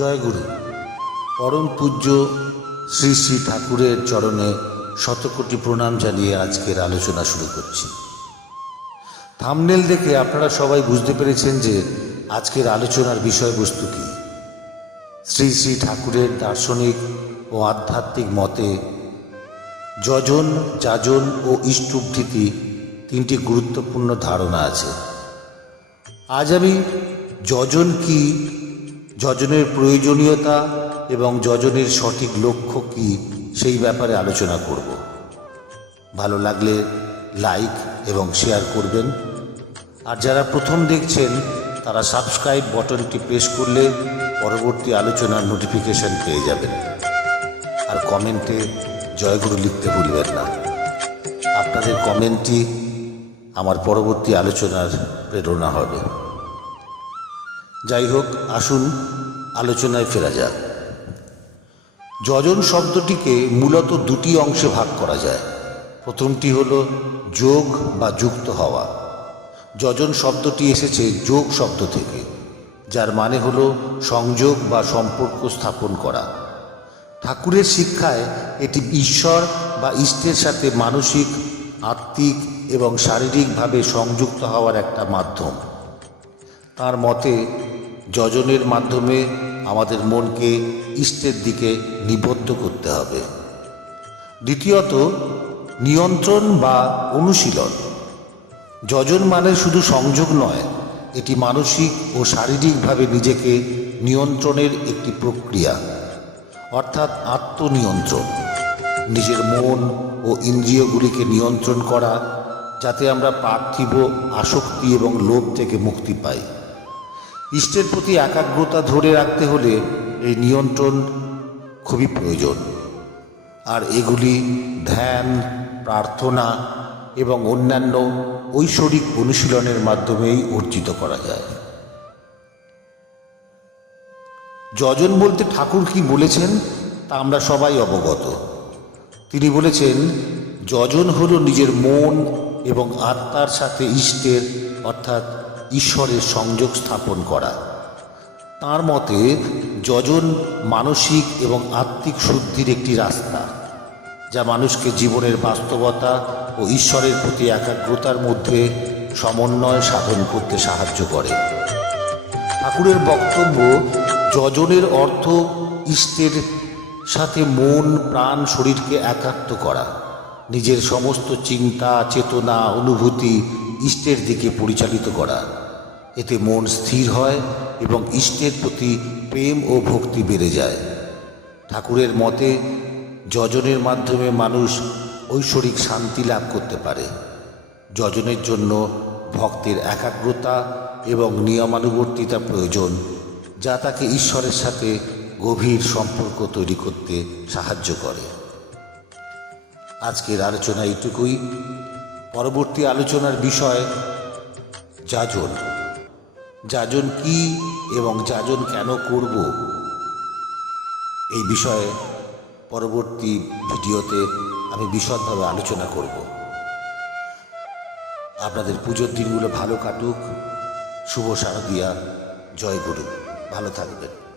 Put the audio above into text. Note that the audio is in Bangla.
জয়গুরু। পরম পূজ্য শ্রী শ্রী ঠাকুরের চরণে শতকোটি প্রণাম জানিয়ে আজকের আলোচনা শুরু করছি। থামনেল দেখে আপনারা সবাই বুঝতে পেরেছেন যে আজকের আলোচনার বিষয়বস্তু কী। শ্রী শ্রী ঠাকুরের দার্শনিক ও আধ্যাত্মিক মতে যজন, যাজন ও ইষ্টুভৃতি তিনটি গুরুত্বপূর্ণ ধারণা আছে। আজ আমি যজন কি যজনের প্রয়োজনীয়তা এবং যজনের সঠিক লক্ষ্য কি সেই ব্যাপারে আলোচনা করব। ভালো লাগলে লাইক এবং শেয়ার করবেন। আর যারা প্রথম দেখছেন, তারা সাবস্ক্রাইব বটনটি প্রেস করলে পরবর্তী আলোচনার নোটিফিকেশন পেয়ে যাবেন। আর কমেন্টে জয়গুরু লিখতে ভুলবেন না। আপনাদের কমেন্টটি আমার পরবর্তী আলোচনার প্রেরণা হবে। যাই হোক, আসুন, আলোচনায় ফেরা যাক। যজন শব্দটিকে মূলত দুটি অংশে ভাগ করা যায়। প্রথমটি হল যোগ বা যুক্ত হওয়া। যজন শব্দটি এসেছে যোগ শব্দ থেকে, যার মানে হল সংযোগ বা সম্পর্ক স্থাপন করা। ঠাকুরের শিক্ষায় এটি ঈশ্বর বা ইষ্টের সাথে মানসিক, আত্মিক এবং শারীরিকভাবে সংযুক্ত হওয়ার একটা মাধ্যম। তার মতে যজনের মাধ্যমে আমাদের মনকে ইষ্টের দিকে নিবদ্ধ করতে হবে। দ্বিতীয়ত, নিয়ন্ত্রণ বা অনুশীলন। যজন মানে শুধু সংযোগ নয়, এটি মানসিক ও শারীরিকভাবে নিজেকে নিয়ন্ত্রণের একটি প্রক্রিয়া, অর্থাৎ আত্মনিয়ন্ত্রণ। নিজের মন ও ইন্দ্রিয়গুলিকে নিয়ন্ত্রণ করা, যাতে আমরা পার্থিব আসক্তি এবং লোভ থেকে মুক্তি পাই। ইষ্টের প্রতি একাগ্রতা ধরে রাখতে হলে এই নিয়ন্ত্রণ খুবই প্রয়োজন। আর এগুলি ধ্যান, প্রার্থনা এবং অন্যান্য ঐশ্বরিক অনুশীলনের মাধ্যমেই অর্জিত করা যায়। যজন বলতে ঠাকুর কি বলেছেন তা আমরা সবাই অবগত। তিনি বলেছেন, যজন হল নিজের মন এবং আত্মার সাথে ইষ্টের, অর্থাৎ ঈশ্বরের সংযোগ স্থাপন করা। তার মতে, যজন মানসিক এবং আত্মিক শুদ্ধির একটি রাস্তা, যা মানুষকে জীবনের বাস্তবতা ও ঈশ্বরের প্রতি একাগ্রতার মধ্যে সমন্বয় সাধন করতে সাহায্য করে। ঠাকুরের বক্তব্য, যজনের অর্থ ইষ্টের সাথে মন, প্রাণ, শরীরকে একাত্ম করা। নিজের সমস্ত চিন্তা, চেতনা, অনুভূতি ইষ্টের দিকে পরিচালিত করা। এতে মন স্থির হয় এবং ইষ্টের প্রতি প্রেম ও ভক্তি বেড়ে যায়। ঠাকুরের মতে, যজনের মাধ্যমে মানুষ ঐশ্বরিক শান্তি লাভ করতে পারে। যজনের জন্য ভক্তের একাগ্রতা এবং নিয়মানুবর্তিতা প্রয়োজন, যা তাকে ঈশ্বরের সাথে গভীর সম্পর্ক তৈরি করতে সাহায্য করে। আজকের আলোচনা এইটুকুই। পরবর্তী আলোচনার বিষয় যাজন। যাজন কি এবং যাজন কেন করব? এই বিষয়ে পরবর্তী ভিডিওতে আমি বিশদভাবে আলোচনা করব। আপনাদের পুজোর দিনগুলো ভালো কাটুক। শুভ শারদিয়া। জয় গুরু। ভালো থাকবেন।